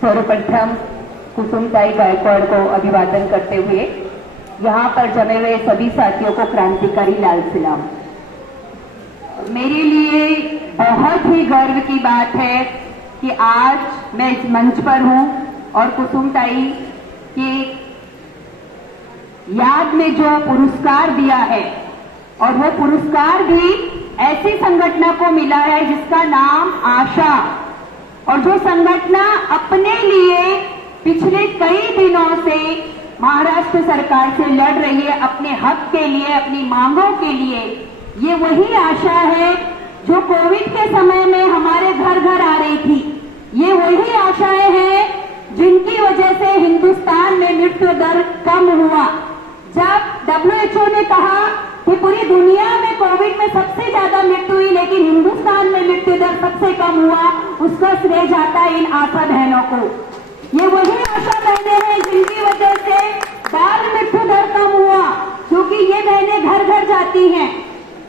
सर्वप्रथम कुसुमताई गायकवाड़ को अभिवादन करते हुए यहाँ पर जमे हुए सभी साथियों को क्रांतिकारी लाल सलाम। मेरे लिए बहुत ही गर्व की बात है कि आज मैं इस मंच पर हूँ और कुसुमताई की याद में जो पुरस्कार दिया है, और वो पुरस्कार भी ऐसी संगठन को मिला है जिसका नाम आशा, और जो संगठन अपने लिए पिछले कई दिनों से महाराष्ट्र सरकार से लड़ रही है, अपने हक के लिए, अपनी मांगों के लिए। ये वही आशा है जो कोविड के समय में हमारे घर घर आ रही थी। ये वही आशाएं हैं जिनकी वजह से हिंदुस्तान में मृत्यु दर कम हुआ। जब WHO ने कहा कि पूरी दुनिया में कोविड में सबसे ज्यादा मृत्यु हुई लेकिन हिंदुस्तान में मृत्यु दर सबसे कम हुआ, उसका श्रेय जाता है इन आशा बहनों को। ये वही आशा बहनें हैं जिनकी वजह से बाल मृत्यु दर कम हुआ, क्योंकि ये बहनें घर घर जाती हैं।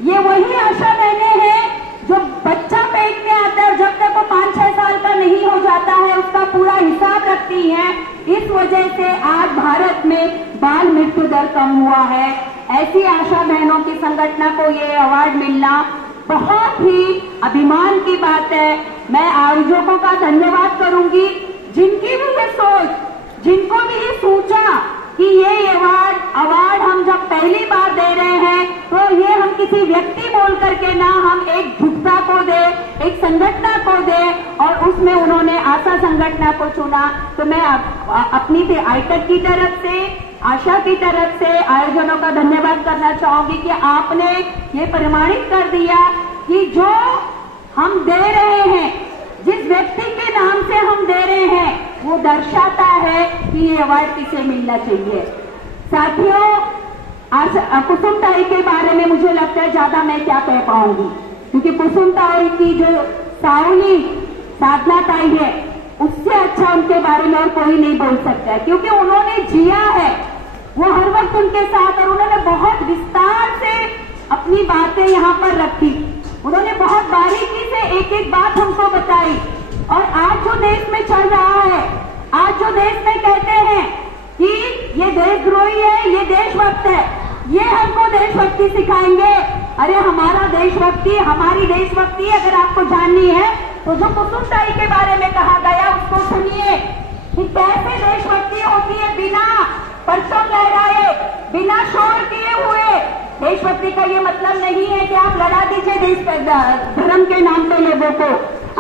ये वही आशा बहनें हैं जो बच्चा पेट में आता है और जब तक वो 5-6 साल का नहीं हो जाता है उसका पूरा हिसाब रखती हैं। इस वजह से आज भारत में बाल मृत्यु दर कम हुआ है। ऐसी आशा बहनों की संगठन को ये अवार्ड मिलना बहुत ही अभिमान की बात है। मैं आयोजकों का धन्यवाद करूंगी जिनकी भी ये सोच, जिनको भी ये सोचा कि ये अवार्ड हम जब पहली बार दे रहे हैं तो ये हम किसी व्यक्ति बोल करके ना, हम एक झुकता को दे, एक संगठन को दे, और उसमें उन्होंने आशा संगठन को चुना। तो मैं अपनी भी आईटेक की तरफ से, आशा की तरफ से आयोजनों का धन्यवाद करना चाहूंगी कि आपने ये प्रमाणित कर दिया कि जो हम दे रहे हैं, जिस व्यक्ति के नाम से हम दे रहे हैं, वो दर्शाता है कि ये अवार्ड किसे मिलना चाहिए। साथियों, कुसुमताई के बारे में मुझे लगता है ज्यादा मैं क्या कह पाऊंगी, क्योंकि कुसुमताई की जो सावली साधना ताई है उससे अच्छा उनके बारे में और कोई नहीं बोल सकता है, क्योंकि उन्होंने जिया है, वो हर वक्त उनके साथ, और उन्होंने बहुत विस्तार से अपनी बातें यहाँ पर रखी। उन्होंने बहुत बारीकी से एक एक बात हमको बताई। और आज जो देश में चल रहा है, आज जो देश में कहते हैं कि ये देशद्रोही है, ये देशभक्त है, ये हमको देशभक्ति सिखाएंगे। अरे हमारा देशभक्ति, हमारी देशभक्ति अगर आपको जाननी है तो जो कुसुमताई के बारे में कहा गया उसको सुनिए कि कैसे देशभक्ति होती है बिना परचम लहराए, बिना शोर किए हुए। देशभक्ति का ये मतलब नहीं है कि आप लड़ा दीजिए देश धर्म के नाम पे लोगों को,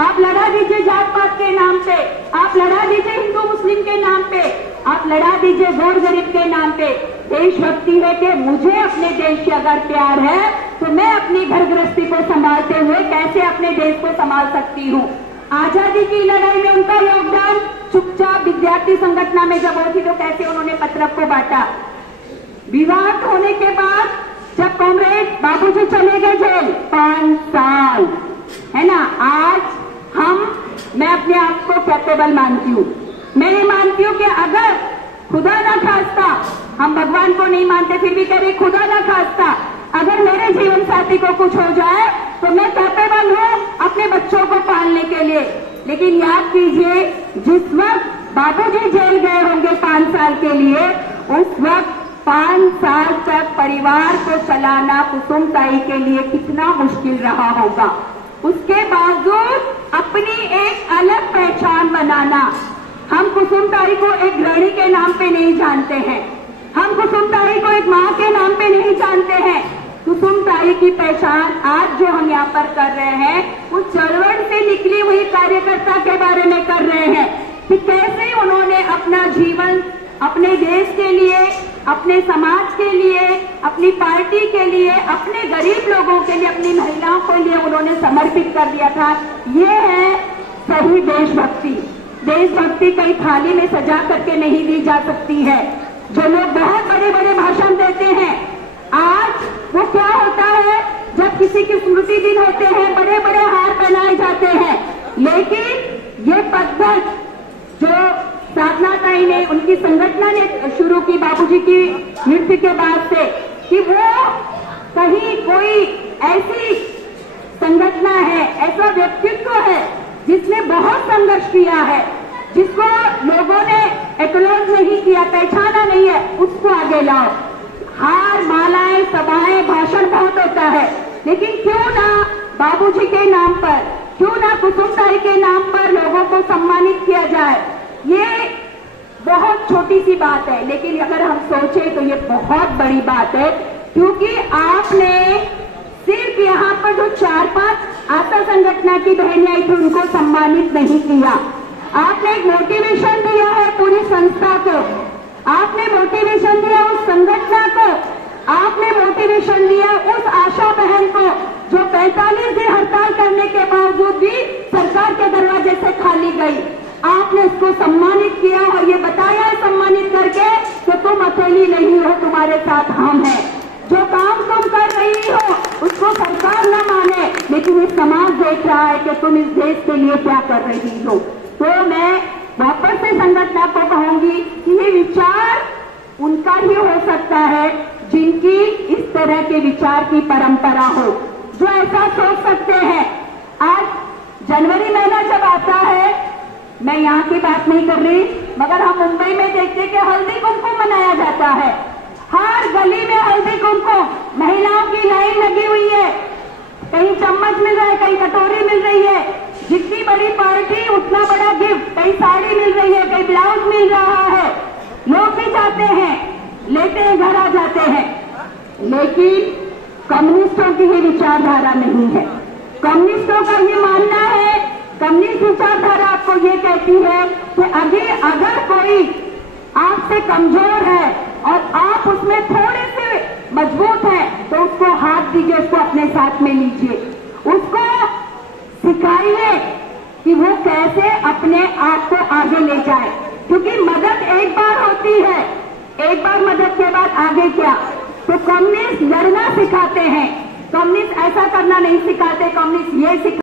आप लड़ा दीजिए जात पात के नाम पे, आप लड़ा दीजिए हिंदू मुस्लिम के नाम पे, आप लड़ा दीजिए गौर गरीब के नाम पे। देशभक्ति है कि मुझे अपने देश से अगर प्यार है तो मैं अपनी घर गृहस्थी को संभालते हुए कैसे अपने देश को संभाल सकती हूँ। आजादी की लड़ाई में उनका योगदान, चुपचाप विद्यार्थी संगठन में जब होती तो कैसे उन्होंने पत्रक को बांटा। विवाद होने के बाद जब कॉमरेड बाबूजी चले गए जेल 5 साल, है ना, आज मैं अपने आप को कैपेबल मानती हूँ। मैं ये मानती हूँ कि अगर खुदा ना खास्ता, हम भगवान को नहीं मानते फिर भी कह रहे खुदा ना खास्ता, अगर मेरे जीवन साथी को कुछ हो जाए तो मैं कैपेबल हूँ अपने बच्चों को पालने के लिए। लेकिन याद कीजिए, जिस वक्त बाबूजी जेल गए होंगे 5 साल के लिए, उस वक्त 5 साल तक परिवार को चलाना कुसुमताई के लिए कितना मुश्किल रहा होगा। उसके बावजूद अपनी एक अलग पहचान बनाना। हम कुसुमताई को एक गृहिणी के नाम पे नहीं जानते हैं, हम कुसुमताई को एक माँ के नाम पे नहीं जानते हैं। कुसुमताई की पहचान आज जो हम यहाँ पर कर रहे हैं उस चळवळ से निकली हुई कार्यकर्ता के बारे में कर रहे हैं कि कैसे उन्होंने अपना जीवन अपने देश के लिए, अपने समाज के लिए, अपनी पार्टी के लिए, अपने गरीब लोगों के लिए, अपनी महिलाओं के लिए उन्होंने समर्पित कर दिया था। ये है सही देशभक्ति। देशभक्ति कई थाली में सजा करके नहीं दी जा सकती है। जो लोग बहुत बड़े बड़े भाषण देते हैं, आज वो क्या होता है, जब किसी की स्मृति दिन होते हैं बड़े बड़े हार पहनाए जाते हैं, लेकिन ये पद्धत जो साधना ताई ने, उनकी संगठन ने शुरू की बाबूजी की मृत्यु के बाद से, कि वो कहीं कोई ऐसी संगठन है, ऐसा व्यक्तित्व है जिसने बहुत संघर्ष किया है, जिसको लोगों ने एक्नॉलेज नहीं किया, पहचाना नहीं है, उसको आगे लाओ। हार, मालाएं, सभाएं, भाषण बहुत होता है, लेकिन क्यों ना बाबूजी के नाम पर, क्यों ना कुसुमताई के नाम पर लोगों को सम्मानित किया जाए। ये बहुत छोटी सी बात है, लेकिन अगर हम सोचें तो ये बहुत बड़ी बात है, क्योंकि आपने सिर्फ यहाँ पर जो 4-5 आशा संगठन की बहनें आई थी उनको सम्मानित नहीं किया। आपने एक मोटिवेशन दिया है पूरी संस्था को, आपने मोटिवेशन दिया उस संगठन को, आपने मोटिवेशन दिया उस आशा बहन को जो 45 दिन हड़ताल करने के बावजूद भी सरकार के दरवाजे से खाली गई। आपने उसको सम्मानित किया और ये बताया है सम्मानित करके कि तुम अकेली नहीं हो, तुम्हारे साथ हम हैं। जो काम तुम कर रही हो उसको सरकार न माने, लेकिन ये समाज देख रहा है कि तुम इस देश के लिए क्या कर रही हो। तो मैं वापस से संगठन को कहूंगी कि ये विचार उनका ही हो सकता है जिनकी इस तरह के विचार की परंपरा हो, जो ऐसा सोच सकते हैं। आज जनवरी महीना जब आता है, मैं यहाँ की बात नहीं कर रही, मगर हम मुंबई में देखते कि हल्दी कुमकुम मनाया जाता है। हर गली में हल्दी कुमकुम, महिलाओं की लाइन लगी हुई है, कहीं चम्मच मिल रहा है, कहीं कटोरी मिल रही है, जितनी बड़ी पार्टी उतना बड़ा गिफ्ट, कहीं साड़ी मिल रही है, कहीं ब्लाउज मिल रहा है। लोग भी जाते हैं, लेते हैं, घर आ जाते हैं, लेकिन कम्युनिस्टों की ये विचारधारा नहीं है। कम्युनिस्टों का ये मानना है, कम्युनिस्ट विचारधारा आपको ये कहती है कि अगर कोई आपसे कमजोर है और आप उसमें थोड़े से मजबूत हैं, तो उसको हाथ दीजिए, उसको अपने साथ में लीजिए, उसको सिखाइए कि वो कैसे अपने आप को आगे ले जाए, क्योंकि मदद एक बार होती है, एक बार मदद के बाद आगे क्या। तो कम्युनिस्ट लड़ना सिखाते हैं, कम्युनिस्ट ऐसा करना नहीं सिखाते, कम्युनिस्ट ये सिखाते